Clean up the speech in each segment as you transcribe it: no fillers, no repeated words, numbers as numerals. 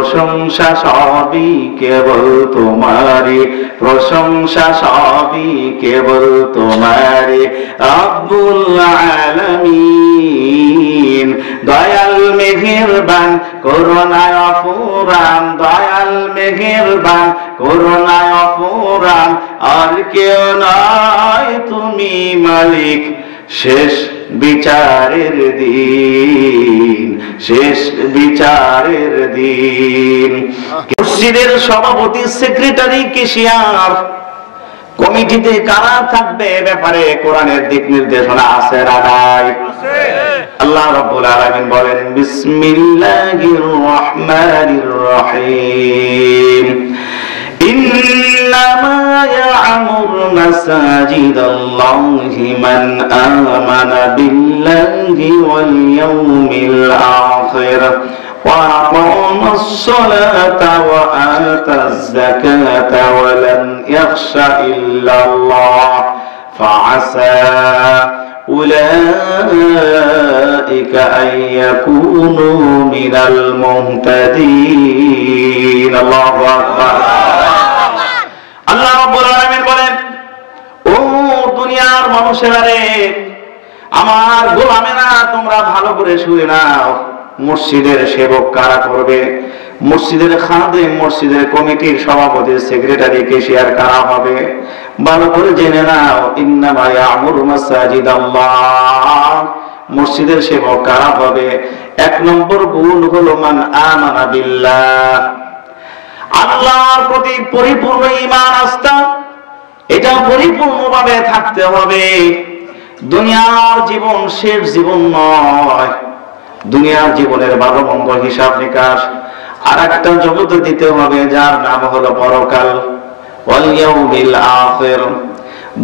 প্রশংসা সবই কেবল তোমারই, প্রশংসা সবই কেবল তোমারই রব্বুল আলামিন। দয়াল মেহেরবান করুণায় অফুরান, দয়াল মেহেরবান করুণায় অফুরান, আর কেউ নয় তুমি মালিক শেষ বিচারের দিন, শেষ বিচারের দিন। মসজিদের সভাপতি, সেক্রেটারি, ক্যাশিয়ার, কমিটিতে কারা থাকবে ব্যাপারে কোরআনের দিক নির্দেশনা আছে না নাই? আল্লাহ রাব্বুল আলামিন বলেন বিসমিল্লাহির রহমানির রহিম ইন্নামা ইয়া'মুরু মাসাজিদাল্লাহি মান আমানা বিল্লাহি ওয়াল ইয়াউমিল আখির وأقام الصلاة وآتى الزكاة ولم يخش إلا الله فعسى أولئك أن يكونوا من المهتدين الله أكبر আল্লাহ রাব্বুল আলামিন বলেন, ও দুনিয়ার মানুষেরা রে, আমার গোলামেরা, তোমরা ভালো করে শুনে নাও। মসজিদের সেবক কারা করবে? মসজিদের খাদেম, মসজিদের কমিটির সভাপতি, সেক্রেটারি, ক্যাশিয়ার কারা হবে? ভালো করে জেনে নাও। ইন্নামা ইয়া'মুরু মাসাজিদাল্লাহ, মসজিদের সেবক কারা হবে? এক নম্বর গুণ হলো মান আমানা বিল্লাহ, আল্লাহর প্রতি পরিপূর্ণ ঈমান আস্থা, এটা পরিপূর্ণভাবে থাকতে হবে। দুনিয়ার জীবন শেষ জীবন নয়। দুনিয়ার জীবনের ভালো মন্দ হিসাব নিকাশ আর একটা জগতে দিতে হবে, যার নাম হলো পরকাল, ওয়াল ইয়াউমিল আখির।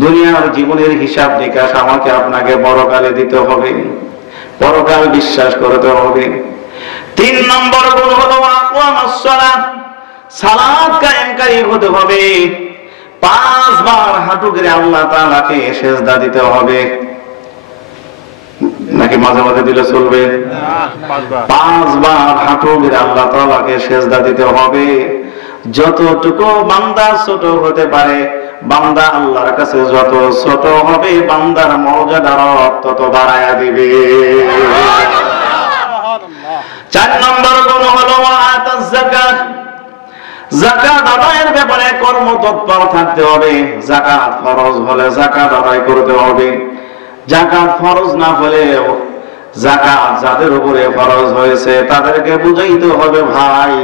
দুনিয়ার জীবনের হিসাব নিকাশ আমাকে আপনাকে পরকালে দিতে হবে, পরকাল বিশ্বাস করতে হবে। 3 নম্বর গুণ হলো আকামাস সালাত, সালাত কায়েমকারী হতে হবে। 5 বার হাঁটু গেড়ে আল্লাহ তাআলাকে সিজদা দিতে হবে, নাকি মাঝে মাঝে দিলে চলবে? 5 বার হাঁটু গেড়ে আল্লাহ তাআলাকে সিজদা দিতে হবে। যতটুকু বান্দা ছোট হতে পারে, বান্দা আল্লাহর কাছে যত ছোট হবে, বান্দার মর্যাদাও তত বাড়ায়া দিবে। 4 নম্বর গুণ হলো আতাজ যাকাত, যাকাত আদায়ের ব্যাপারে কর্মতৎপর থাকতে হবে। যাকাত ফরজ হলে যাকাত আদায় করতে হবে, যাকাত ফরজ না হলেও যাকাত যাদের উপরে ফরজ হয়েছে তাদেরকে বুঝাইতে হবে, ভাই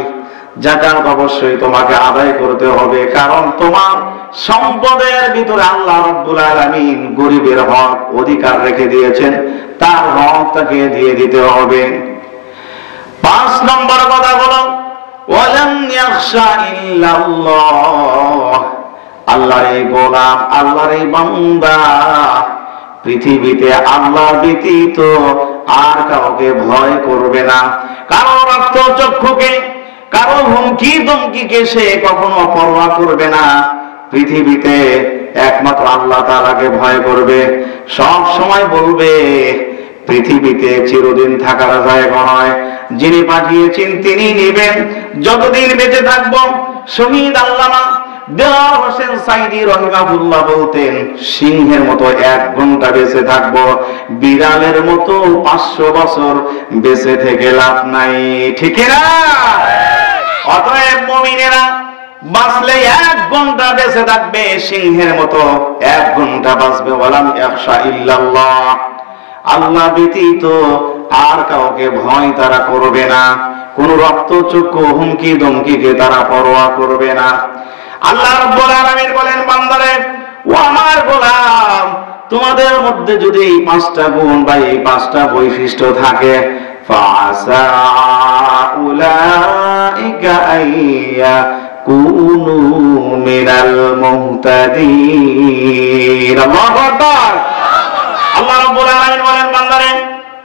যাকাত অবশ্যই তোমাকে আদায় করতে হবে, কারণ তোমার সম্পদের ভিতরে আল্লাহ রাব্বুল আলামিন গরিবের হক অধিকার রেখে দিয়েছেন, তার হক তাকে দিয়ে দিতে হবে। 5 নম্বর কথা হলো ওয়ালাম ইয়াখশা ইল্লাল্লাহ, আল্লাহর এই গোলাম, আল্লাহর এই বান্দা পৃথিবীতে আল্লাহ ব্যতীত আর কাউকে ভয় করবে না। কারো রক্ত চক্ষুকে, কারো হুমকি ধমকিকে সে কখনো পরোয়া করবে না। পৃথিবীতে একমাত্র আল্লাহ তাআলাকে ভয় করবে। সব সময় বলবে পৃথিবীতে চিরদিন থাকার জায়গা নয়, যিনি পাঠিয়েছেন তিনি নেবেন। যতদিন বেঁচে থাকবো, শহীদ আল্লামা দেওয়ার হোসেন সাইদি রহিমাহুল্লাহ বলতেন, সিংহের মতো 1 ঘন্টা বেঁচে থাকবো, বিড়ালের মতো 500 বছর বেঁচে থেকে লাভ নাই। ঠিক না? অতএব মুমিনেরা বাঁচলে 1 ঘন্টা বেঁচে থাকবে, সিংহের মতো 1 ঘন্টা বাঁচবে। ওয়ালাম ইয়াখশা ইল্লাল্লাহ, আল্লাহ ব্যতীত আর কাউকে ভয় তারা করবে না, কোন রক্তচক্ষু হুমকি ধমকিকে তারা পরোয়া করবে না। আল্লাহ রাব্বুল আলামিন বলেন, বান্দারে ও আমার গোলাম, তোমাদের মধ্যে যদি এই 5টা গুণ বা এই 5টা বৈশিষ্ট্য থাকে, ফাসা উলাইকা আইয়া কুনু মিনাল মুহতাদিন। আল্লাহু আকবার। আল্লাহ রাব্বুল আলামিন বলেন, বান্দারে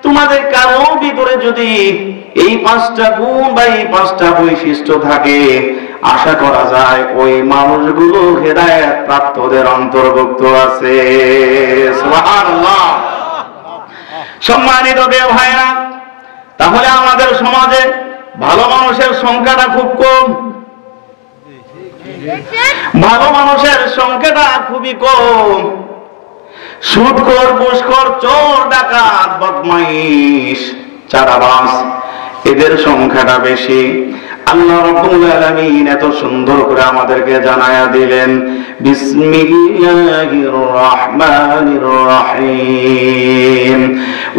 তোমাদের কারো ভিতরে যদি এই 5টা গুণ বা এই 5টা বৈশিষ্ট্য থাকে, আশা করা যায় ওই মানুষগুলো হেদায়েত প্রাপ্তদের অন্তর্ভুক্ত আছে। সুবহানাল্লাহ। সম্মানিত ভাইরা, তাহলে আমাদের সমাজে ভালো মানুষের সংখ্যাটা খুব কম, ভালো মানুষের সংখ্যাটা খুবই কম। সুদখোর, ঘুষখোর, চোর, ডাকাত, বদমাইশ, চাঁদাবাজ এদের সংখ্যাটা বেশি। আল্লাহ রাব্বুল আলামিন এত সুন্দর করে আমাদেরকে জানায়া দিলেন, বিসমিল্লাহির রহমানির রহিম,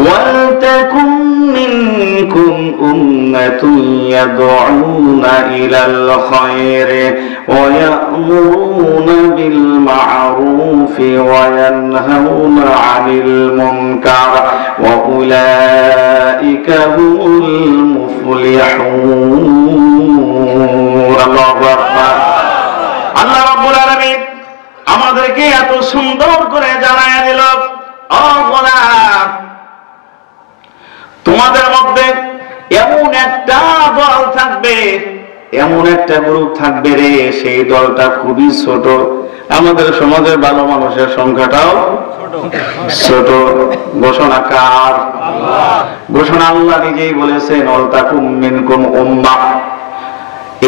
ওয়ালতাকুম মিনকুম উম্মাতুন ইয়াদউনা ইলাল খায়রি ওয়া ইয়া'মুরুনা বিল মা'রুফি ওয়া ইয়ানহাউনা আনিল মুনকার ওয়া উলাইকা হুমুল মুফলিহুন। আল্লাহ রাব্বুল আলামিন আমাদেরকে এত সুন্দর করে জানায়া দিল, ও গোলাম, তোমাদের মধ্যে এমন একটা দল থাকবে, এমন একটা গ্রুপ থাকবে রে, সেই দলটা খুবই ছোট। আমাদের সমাজের ভালো মানুষের সংখ্যাটাও ছোট। ঘোষণা কার? ঘোষণা আল্লাহ নিজেই বলেছেন, ওয়ালতাকুম মিনকুম উম্মাহ,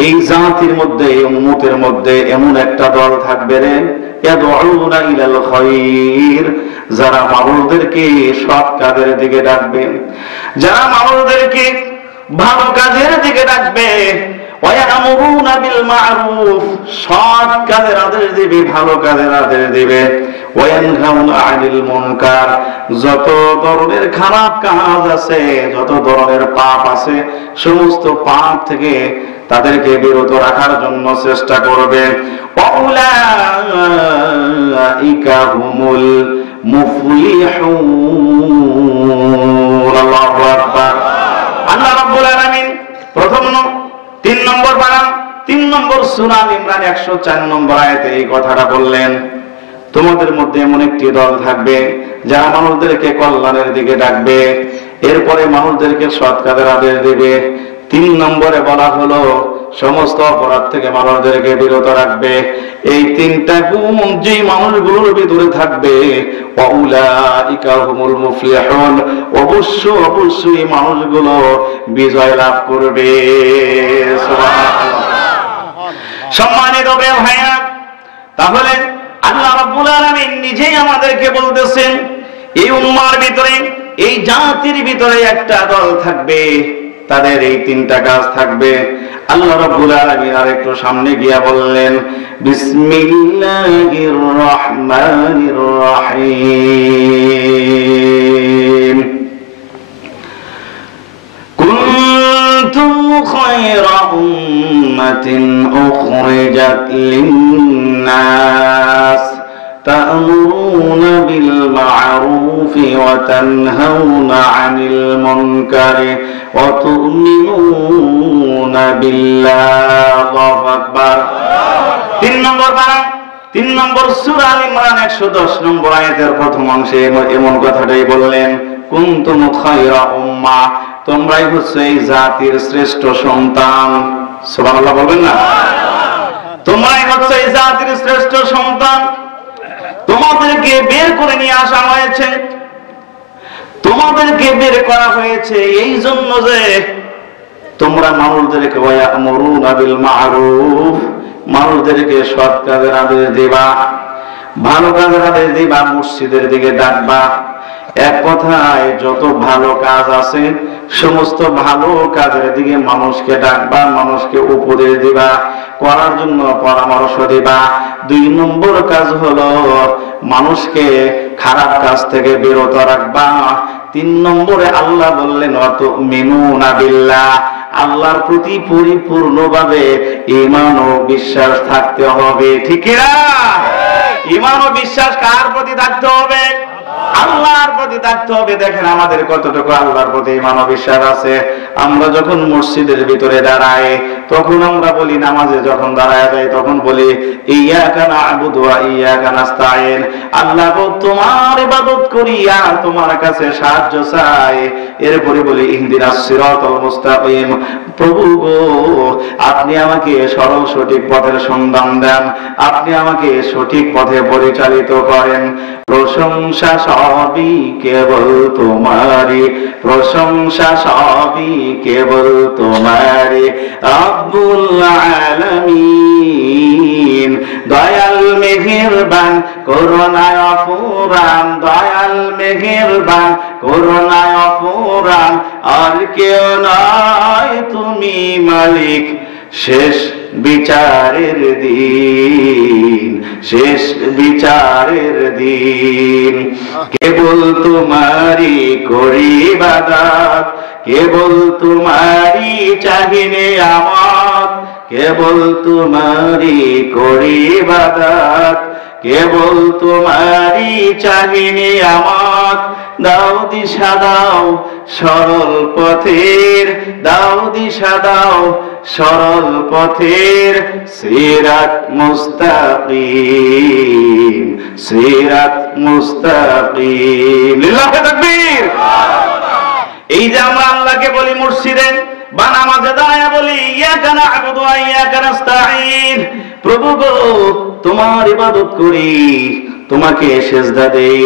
এই জাতির মধ্যে, এই উম্মতের মধ্যে এমন একটা দল থাকবে রে, ইয়াদউনা ইলাল খায়র, যারা মানুষদেরকে সৎ কাজের দিকে ডাকবে, যারা মানুষদেরকে ভালো কাজের দিকে ডাকবে, ওয়া ইয়া'মুরুনা বিল মা'রুফ, সৎ কাজের আদেশ দিবে, ভালো কাজের আদেশ দিবে, ওয়া ইয়ানহাউনা আনিল মুনকার, যত ধরনের খারাপ কাজ আছে, যত ধরনের পাপ আছে, সমস্ত পাপ থেকে তাদেরকে বিরত রাখার জন্য চেষ্টা করবে। উলাইকা হুমুল মুফলিহুন। আল্লাহু আকবার। আল্লাহ রাব্বুল আলামিন প্রথম 3 নম্বর পারা 3 নম্বর সূরা আল ইমরান 104 নম্বর আয়াতে এই কথাটা বললেন, তোমাদের মধ্যে এমন একটি দল থাকবে যারা মানুষদেরকে কল্যাণের দিকে ডাকবে, এরপরে মানুষদেরকে সৎ কাজের আদেশ দিবে। 3 নম্বরে বলা হলো সমস্ত অপরাধ থেকে মানুষদেরকে বিরত রাখবে। এই 3টা গুণ যে মানুষগুলোর ভিতরে থাকবে, ওয়াউলাইকা হুমুল মুফলিহুন, অবশ্যই মানুষগুলো বিজয় লাভ করবে। সুবহানাল্লাহ। সম্মানিত ভাইরা, তাহলে আল্লাহ রাব্বুল আলামিন নিজেই আমাদেরকে বলতেছেন, এই উম্মার ভিতরে, এই জাতির ভিতরে একটা দল থাকবে, তাদের এই 3টা কাজ থাকবে। আল্লাহ রাব্বুল আলামিন আরেকটু সামনে গিয়া বললেন, বিসমিল্লাহির রহমানির রহিম, কুনতুম খায়রা উম্মাতিন উখরিজাত লিন-নাস তা'মুরুনা বিল মা'রুফি ওয়া তানহাউনা আনিল মুনকারি ওয়া তু'মিনুনা বিল্লাহ। আল্লাহু আকবার। 3 নম্বর পারা 3 নম্বর সূরা আল ইমরান 110 নম্বর আয়াতের প্রথম অংশে এমন কথাটাই বললেন, কুনতুম খায়রা উম্মাহ, তোমরাই হচ্ছে এই জাতির শ্রেষ্ঠ সন্তান। সুবহানাল্লাহ বলবেন না? তোমরাই হচ্ছে এই জাতির শ্রেষ্ঠ সন্তান। তোমাদেরকে বের করে নিয়ে আসা হয়েছে, তোমাদেরকে বের করা হয়েছে এই জন্য যে তোমরা মানুষদেরকে ওয়া'মুরুনা বিল মা'রুফ, মানুষদেরকে সৎ কাজের আদেশ দিবা, ভালো কাজের আদেশ দিবা, মসজিদের দিকে ডাকবা। এক কথায় যত ভালো কাজ আছে সমস্ত ভালো কাজের দিকে মানুষকে ডাকবা, মানুষকে উপদেশ দিবা, করার জন্য পরামর্শ দিবা। 2 নম্বর কাজ হলো মানুষকে খারাপ কাজ থেকে বিরত রাখবা। 3 নম্বরে আল্লাহ বললেন, ওয়াতুমিনুনা বিল্লাহ, আল্লাহর প্রতি পরিপূর্ণভাবে ঈমান ও বিশ্বাস থাকতে হবে। ঠিক না? ঈমান ও বিশ্বাস কার প্রতি থাকতে হবে? আল্লাহর প্রতি থাকতে হবে। দেখেন আমাদের কতটুকু আল্লাহর প্রতি ঈমান ও বিশ্বাস আছে। আমরা যখন মসজিদের ভিতরে দাঁড়াই তখন আমরা বলি নামাজে যখন দাঁড়ায় যাই তখন বলি ইয়্যাকা না'বুদু ওয়া ইয়্যাকা নাস্তাঈন, আল্লাহ গো তোমার ইবাদত করি আর তোমার কাছে সাহায্য চাই। এরপরে বলি ইহদিনাস সিরাতাল মুস্তাকিম, প্রভু গো আপনি আমাকে সরল সঠিক পথের সন্ধান দেন, আপনি আমাকে সঠিক পথে পরিচালিত করেন। প্রশংসা সবই কেবল তোমারই, প্রশংসা সবই কেবল তোমারই, রব্বুল আলামিন। দয়াল মেহেরবান করুণায় অফুরান, দয়াল মেহেরবান করুণায় অফুরান, আর কেউ নয় তুমি মালিক শেষ বিচারের দিন, শেষ বিচারের দিন। কেবল তোমারই করি ইবাদত, কেবল তোমারই চাহি নিয়ামত, কেবল তোমারই করি ইবাদত, কেবল তোমারই চাহি নিয়ামত। দাও দিশা দাও সরল পথের, দাও দিশা দাও সরল পথের, সিরাত মুস্তাকিম, সিরাত মুস্তাকিম। লিল্লাহি তাকবীর। এই যে আমরা আল্লাহকে বলি মুর্শিদে বা নামাজে দাঁড়ায় বলি ইয়্যাকা না'বুদু ওয়া ইয়্যাকা নাস্তাঈন, প্রভু গো তোমার ইবাদত করি, তোমাকে সিজদা দেই।